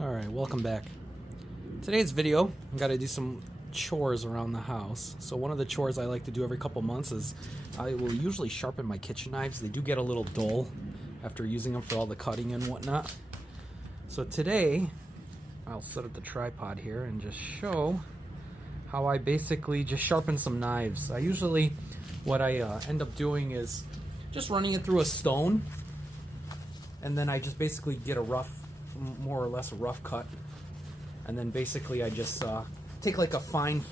Alright, welcome back. Today's video, I've got to do some chores around the house. So one of the chores I like to do every couple months is I will usually sharpen my kitchen knives. They do get a little dull after using them for all the cutting and whatnot. So today, I'll set up the tripod here and just show how I basically just sharpen some knives. What I end up doing is just running it through a stone, and then I just basically get a more or less a rough cut, and then basically I just take like a fine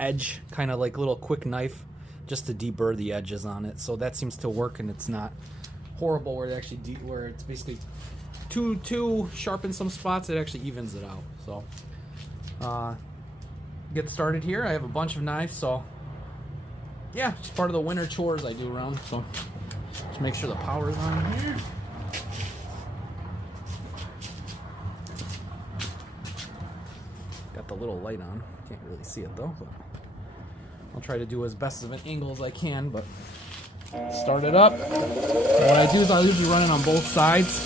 edge, kind of like little quick knife, just to deburr the edges on it. So that seems to work, and it's not horrible where it's basically too sharp in some spots. It actually evens it out. So get started here. I have a bunch of knives, so yeah, it's part of the winter chores I do around. So just make sure the power's on here. Got the little light on. Can't really see it though, but I'll try to do as best of an angle as I can, but start it up. And what I do is I'll usually run it on both sides.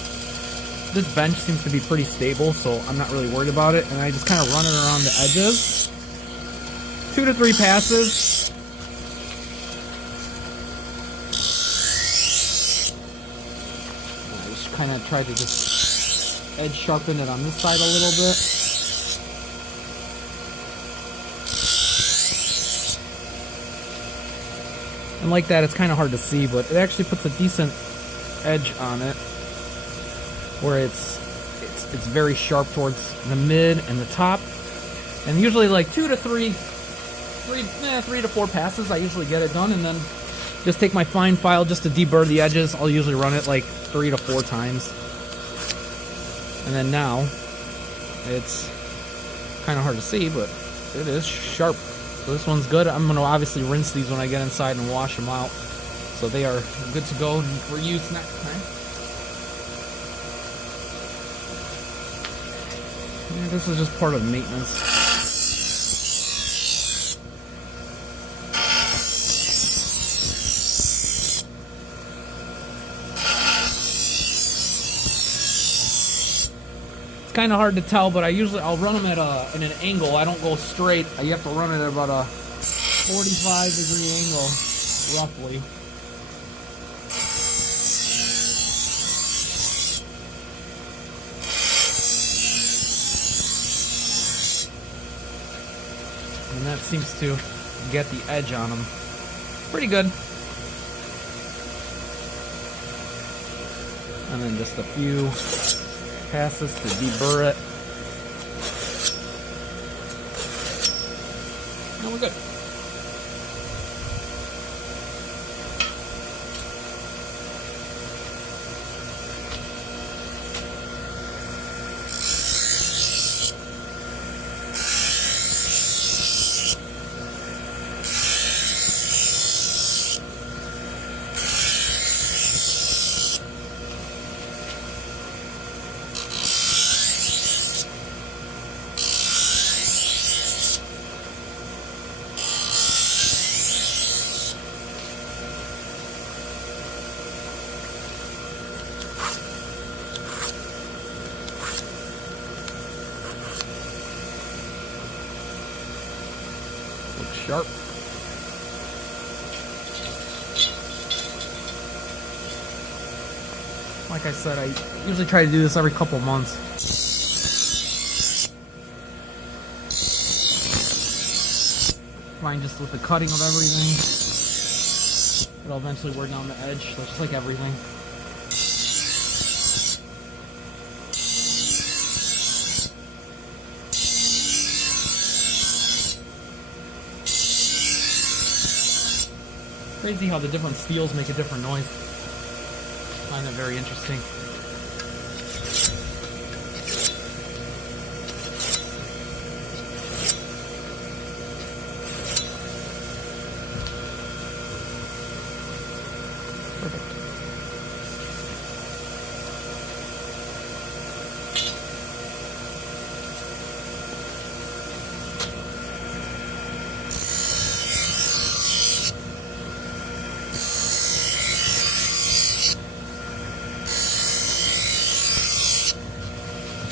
This bench seems to be pretty stable, so I'm not really worried about it. And I just kind of run it around the edges. 2 to 3 passes. And I just kind of try to just edge sharpen it on this side a little bit. And like that, it's kind of hard to see, but it actually puts a decent edge on it, where it's very sharp towards the mid and the top. And usually like 3 to 4 passes, I usually get it done, and then just take my fine file just to deburr the edges. I'll usually run it like 3 to 4 times. And then now, it's kind of hard to see, but it is sharp. So this one's good. I'm going to obviously rinse these when I get inside and wash them out, so they are good to go for use next time. Yeah, this is just part of maintenance. It's kind of hard to tell, but I'll run them at in an angle. I don't go straight. You have to run it at about a 45-degree angle, roughly. And that seems to get the edge on them pretty good. And then just a few passes to deburr it. And we're good. Looks sharp. Like I said, I usually try to do this every couple months. Fine, just with the cutting of everything, it'll eventually wear down the edge, just like everything. Crazy how the different steels make a different noise. I find that very interesting. Perfect.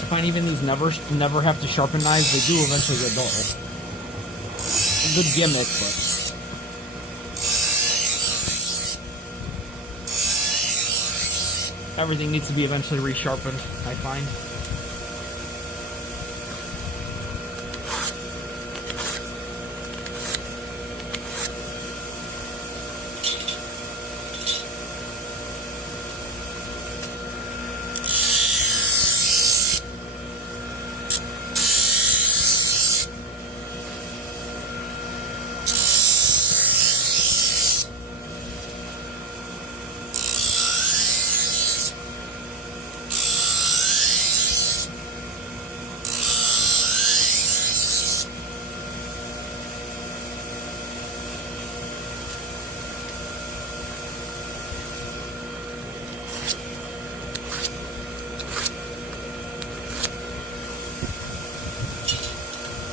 find even these never have to sharpen knives, they do eventually get dull. A good gimmick, but everything needs to be eventually resharpened, I find.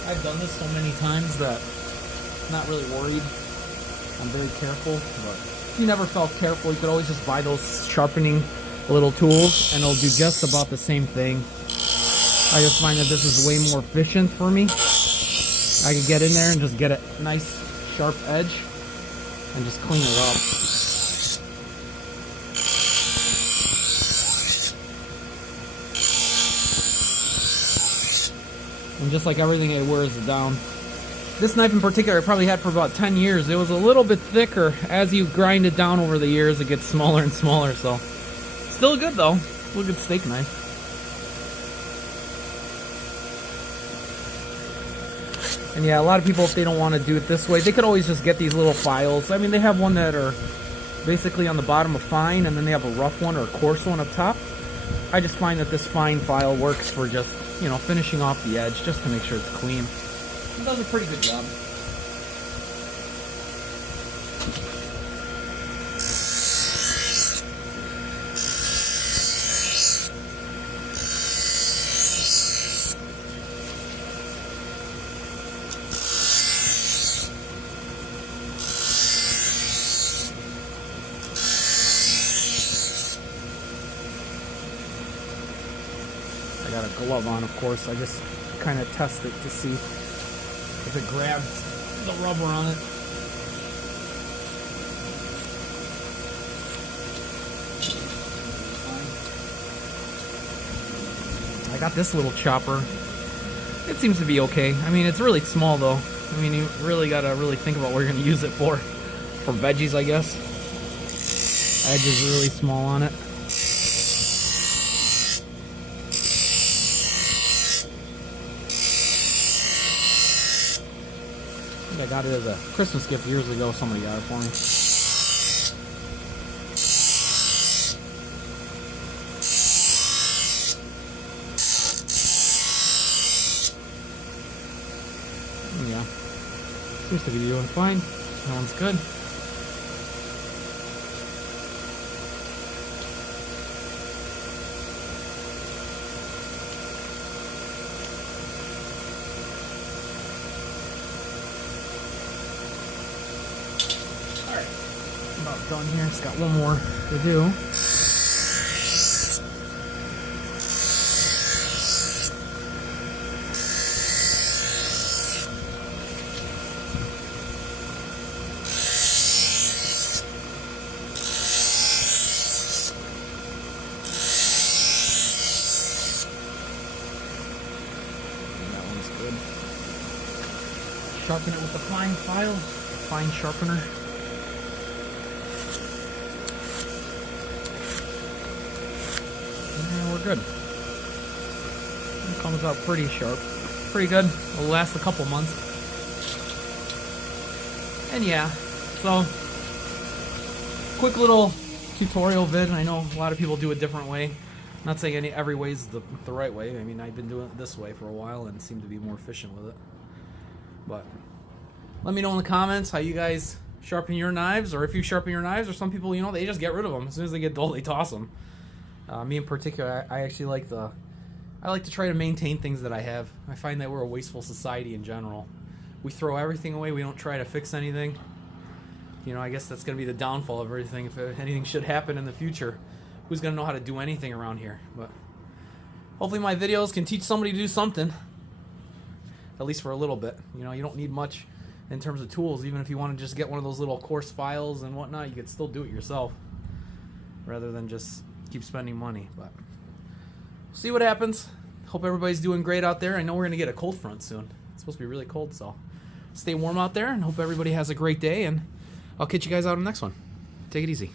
I've done this so many times that I'm not really worried. I'm very careful, but if you never felt careful, you could always just buy those sharpening little tools and it'll do just about the same thing. I just find that this is way more efficient for me. I can get in there and just get a nice sharp edge and just clean it up. And just like everything, it wears it down. This knife in particular I probably had for about 10 years. It was a little bit thicker. As you grind it down over the years, it gets smaller and smaller, so still good though. Still a good steak knife. And yeah, a lot of people, if they don't want to do it this way, they could always just get these little files. I mean, they have one that are basically on the bottom of fine, and then they have a rough one or a coarse one up top. I just find that this fine file works for just, you know, finishing off the edge, just to make sure it's clean. It does a pretty good job. I got a glove on, of course. I just kind of test it to see if it grabs the rubber on it. I got this little chopper. It seems to be okay. I mean, it's really small though. I mean, you really gotta think about what you're gonna use it for. For veggies, I guess. Edge is really small on it. I got it as a Christmas gift years ago. Somebody got it for me. Yeah, seems to be doing fine. That one's good. About done here. Just got one more to do. That one's good. Sharpen it with the fine file, fine sharpener. We're good. It comes out pretty sharp. Pretty good. It'll last a couple months. And yeah, so quick little tutorial vid. I know a lot of people do it a different way. I'm not saying every way is the right way. I mean, I've been doing it this way for a while and seem to be more efficient with it. But let me know in the comments how you guys sharpen your knives, or if you sharpen your knives, or some people, you know, they just get rid of them. As soon as they get dull, they toss them. Me in particular, I actually like to try to maintain things that I have. I find that we're a wasteful society in general. We throw everything away. We don't try to fix anything. You know, I guess that's going to be the downfall of everything. If anything should happen in the future, who's going to know how to do anything around here? But hopefully my videos can teach somebody to do something, at least for a little bit. You know, you don't need much in terms of tools. Even if you want to just get one of those little course files and whatnot, you could still do it yourself rather than just keep spending money. But we'll see what happens. Hope everybody's doing great out there. I know we're going to get a cold front soon. It's supposed to be really cold, so stay warm out there, and hope everybody has a great day, and I'll catch you guys out on the next one. Take it easy.